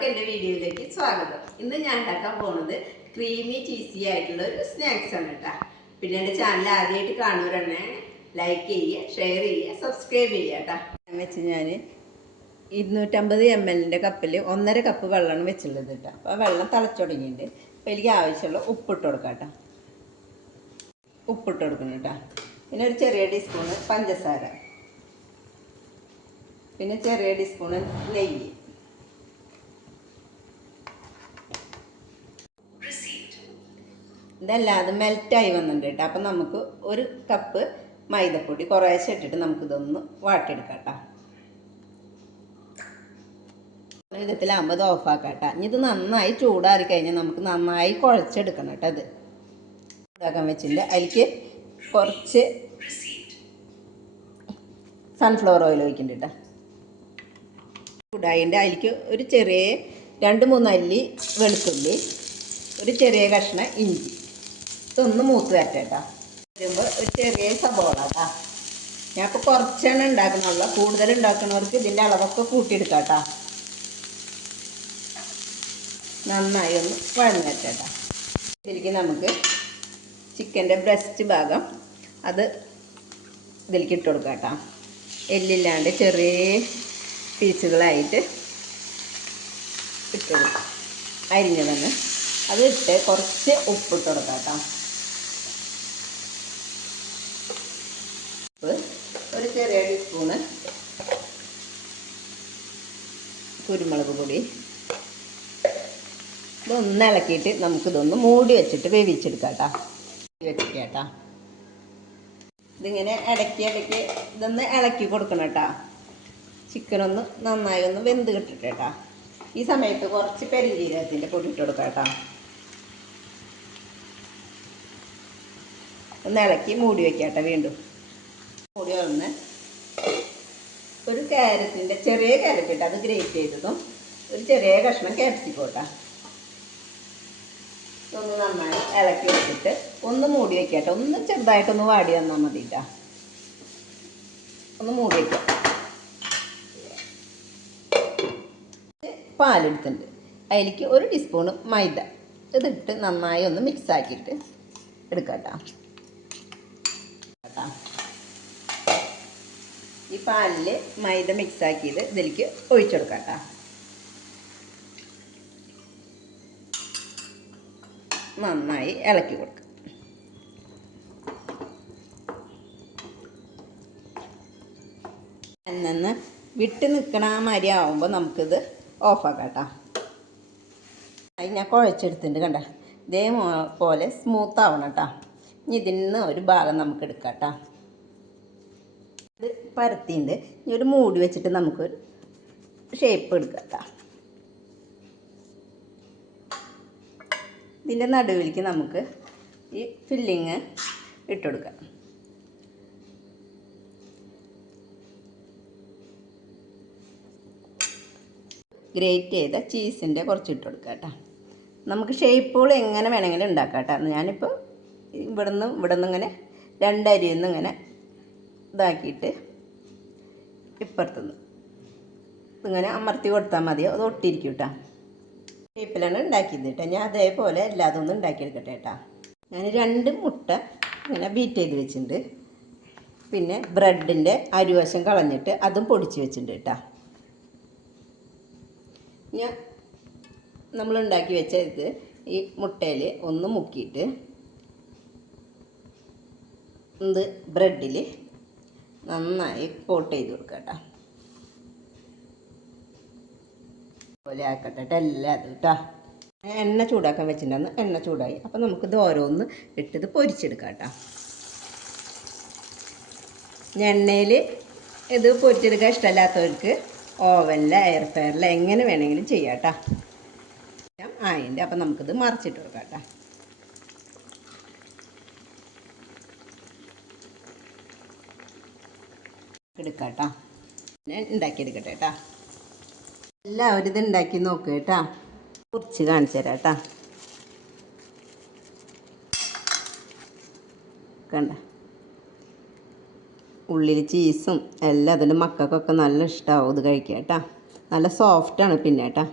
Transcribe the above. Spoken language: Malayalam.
എല്ലാവർക്കും എൻ്റെ വീഡിയോയിലേക്ക് സ്വാഗതം. ഇന്ന് ഞാൻ ഉണ്ടാക്കാൻ പോകുന്നത് ക്രീമി ചീസി ആയിട്ടുള്ള ഒരു സ്നാക്സ് ആണ് കേട്ടോ. പിന്നെ എൻ്റെ ചാനൽ ആദ്യമായിട്ട് കാണുന്നവരെന്നെ ലൈക്ക് ചെയ്യുക, ഷെയർ ചെയ്യുക, സബ്സ്ക്രൈബ് ചെയ്യുക കേട്ടോ. വെച്ച് ഞാൻ 250 ml കപ്പിൽ 1.5 കപ്പ് വെള്ളമാണ് വെച്ചുള്ളത് കേട്ടോ. അപ്പോൾ വെള്ളം തിളച്ചു തുടങ്ങിയിട്ടുണ്ട്. അപ്പോൾ എനിക്ക് ആവശ്യമുള്ള ഉപ്പിട്ട് കൊടുക്കാം കേട്ടോ. ഉപ്പിട്ട് കൊടുക്കണം കേട്ടോ. പിന്നെ ഒരു ചെറിയ ടീസ്പൂണ് പഞ്ചസാര, പിന്നെ ചെറിയ ടീസ്പൂണ് നെയ്യ്. ഇതല്ലാതെ മെൽറ്റായി വന്നിട്ടുണ്ട് കേട്ടോ. അപ്പം നമുക്ക് ഒരു കപ്പ് മൈദപ്പൊടി കുറേശ്ശെ ഇട്ടിട്ട് നമുക്കിതൊന്ന് വാട്ടിയെടുക്കാം കേട്ടോ. വിധത്തിലാകുമ്പോൾ ഇത് ഓഫാക്കാം കേട്ടോ. ഇനി ഇത് നന്നായി ചൂടാറി കഴിഞ്ഞാൽ നമുക്ക് നന്നായി കുഴച്ചെടുക്കണം കേട്ടോ. ഇത് ഇതാക്കാൻ വെച്ചിട്ടുണ്ട്. അതിലേക്ക് കുറച്ച് സൺഫ്ലവർ ഓയിൽ ഒഴിക്കുന്നുണ്ട് കേട്ടോ. ചൂടായിട്ട് അതിലേക്ക് ഒരു ചെറിയ 2-3 അല്ലി വെളുത്തുള്ളി, ഒരു ചെറിയ കഷ്ണം ഇഞ്ചി, ഇതൊന്ന് മൂത്ത് വരട്ടെ കേട്ടോ. വരുമ്പോൾ ഒരു ചെറിയ സബോള കേട്ടോ. ഞാൻ ഇപ്പോൾ കുറച്ചാണ് ഉണ്ടാക്കുന്നുള്ളൂ. കൂടുതൽ ഉണ്ടാക്കുന്നവർക്ക് ഇതിൻ്റെ അളവൊക്കെ കൂട്ടിയെടുക്കാം കേട്ടോ. നന്നായി ഒന്ന് വഴന്ന് വരട്ടെ കേട്ടോ. ഇതിലേക്ക് നമുക്ക് ചിക്കൻ്റെ ബ്രസ്റ്റ് ഭാഗം അത് ഇതിലേക്ക് ഇട്ട് കൊടുക്കാം കേട്ടോ. എല്ലില്ലാണ്ട് ചെറിയ പീസുകളായിട്ട് ഇട്ട് കൊടുക്കാം, അരിഞ്ഞതെന്ന്. അത് ഇട്ട് കുറച്ച് ഉപ്പിട്ട് കൊടുക്കാം കേട്ടോ. ഉപ്പ്, ഒരു ചെറിയ ടീസ്പൂണ് കുരുമുളക് പൊടി. ഇതൊന്ന് ഇളക്കിയിട്ട് നമുക്കിതൊന്ന് മൂടി വെച്ചിട്ട് വേവിച്ചെടുക്കാം കേട്ടോ. വെച്ചിട്ട് കേട്ടോ. ഇതിങ്ങനെ ഇടയ്ക്ക് ഇതൊന്ന് ഇളക്കി കൊടുക്കണം കേട്ടോ. ചിക്കനൊന്ന് നന്നായി ഒന്ന് വെന്ത് കിട്ടിട്ട് കേട്ടോ. ഈ സമയത്ത് കുറച്ച് പെരുംജീരകത്തിൻ്റെ പൊടി ഇട്ട് കൊടുക്കാം കേട്ടോ. ഒന്ന് ഇളക്കി മൂടി വയ്ക്കാം കേട്ടോ. വീണ്ടും മൂടി വന്ന് ഒരു ക്യാരറ്റിൻ്റെ ചെറിയ ക്യാരറ്റ് ഇട്ട് അത് ഗ്രേറ്റ് ചെയ്തതും ഒരു ചെറിയ കഷ്ണം ക്യാപ്സിക്കം കേട്ടോ. ഒന്ന് നന്നായി ഇളക്കി വെച്ചിട്ട് ഒന്ന് മൂടി വയ്ക്കാം കേട്ടോ. ഒന്ന് ചെറുതായിട്ടൊന്ന് വാടി തന്നാൽ മതി കേട്ടോ. ഒന്ന് മൂടി വയ്ക്കാം. പാലെടുത്തിട്ടുണ്ട്. അതിലേക്ക് ഒരു ടീസ്പൂണ് മൈദ ഇതിട്ട് നന്നായി ഒന്ന് മിക്സ് ആക്കിയിട്ട് എടുക്കാം കേട്ടോ. ഈ പാലിൽ മൈദ മിക്സ് ആക്കിയത് ഇതിലേക്ക് ഒഴിച്ചെടുക്കാം കേട്ടോ. നന്നായി ഇളക്കി കൊടുക്കാം. നിന്ന് വിട്ട് നിൽക്കണ മാതിരി ആവുമ്പോൾ നമുക്കിത് ഓഫാക്കാം കേട്ടോ. അത് ഞാൻ കുഴച്ചെടുത്തിട്ടുണ്ട് കണ്ട. ഇതേപോലെ സ്മൂത്ത് ആവണം കേട്ടോ. ഇനി ഇതിൽ നിന്ന് ഒരു ഭാഗം നമുക്ക് എടുക്കാം കേട്ടോ. ഇത് പരത്തിണ്ട്. ഇനി ഒരു മൂടി വെച്ചിട്ട് നമുക്കൊരു ഷേപ്പ് എടുക്കാം കേട്ടോ. ഇതിൻ്റെ നടുവിലേക്ക് നമുക്ക് ഈ ഫില്ലിങ് ഇട്ടുകൊടുക്കാം. ഗ്രേറ്റ് ചെയ്ത ചീസിൻ്റെ കുറച്ച് ഇട്ട് കൊടുക്കാം കേട്ടോ. നമുക്ക് ഷേപ്പുകൾ എങ്ങനെ വേണമെങ്കിലും ഉണ്ടാക്കാം കേട്ടോ. ഞാനിപ്പോൾ ഇവിടുന്ന് ഇങ്ങനെ രണ്ടരിയിൽ നിന്ന് ഇങ്ങനെ ഇതാക്കിയിട്ട് ഇപ്പുറത്തുനിന്ന് ഇങ്ങനെ അമർത്തി കൊടുത്താൽ മതി. അത് ഒട്ടിയിരിക്കും കേട്ടോ. ഷേപ്പിലാണ് ഉണ്ടാക്കിയത് കേട്ടോ. ഞാൻ അതേപോലെ എല്ലാതും ഒന്ന് ഉണ്ടാക്കിയെടുക്കട്ടെ കേട്ടോ. ഞാൻ 2 മുട്ട ഇങ്ങനെ ബീറ്റ് ചെയ്ത് വെച്ചിട്ടുണ്ട്. പിന്നെ ബ്രെഡിൻ്റെ അരുവശം കളഞ്ഞിട്ട് അതും പൊടിച്ച് വെച്ചിട്ടുണ്ട് കേട്ടോ. ഞാൻ നമ്മളുണ്ടാക്കി വെച്ച ഇത് ഈ മുട്ടയിൽ ഒന്ന് മുക്കിയിട്ട് ഇത് ബ്രെഡിൽ നന്നായി കോട്ട് ചെയ്ത് കൊടുക്കുക കേട്ടോ. പോലെ ആക്കട്ടെ എല്ലാതും കേട്ടോ. എണ്ണ ചൂടാക്കാൻ വെച്ചിട്ടുണ്ടെന്ന് എണ്ണ ചൂടായി. അപ്പോൾ നമുക്കിത് ഓരോന്ന് ഇട്ടത് പൊരിച്ചെടുക്കാം കേട്ടോ. എണ്ണയിൽ ഇത് പൊരിച്ചെടുക്കാൻ ഇഷ്ടമല്ലാത്തവർക്ക് ഓവനിൽ എയർ ഫ്രയറിൽ എങ്ങനെ വേണമെങ്കിലും ചെയ്യാം കേട്ടോ. ആയിൻ്റെ അപ്പം നമുക്കിത് മറിച്ചിട്ട് കൊടുക്കാം കേട്ടോ. എടുക്കാം കേട്ടോ. ഞാൻ ഉണ്ടാക്കിയെടുക്കട്ടെ കേട്ടോ. എല്ലാവരും ഇത് ഉണ്ടാക്കി നോക്കുക കേട്ടോ. കുറിച്ച് കാണിച്ചു തരാം കേട്ടോ. കണ്ട ഉള്ളിൽ ചീസും എല്ലാം അതിൻ്റെ മക്കൾക്കൊക്കെ നല്ല ഇഷ്ടമാവും ഇത് കഴിക്കുക കേട്ടോ. നല്ല സോഫ്റ്റാണ് പിന്നെ കേട്ടോ.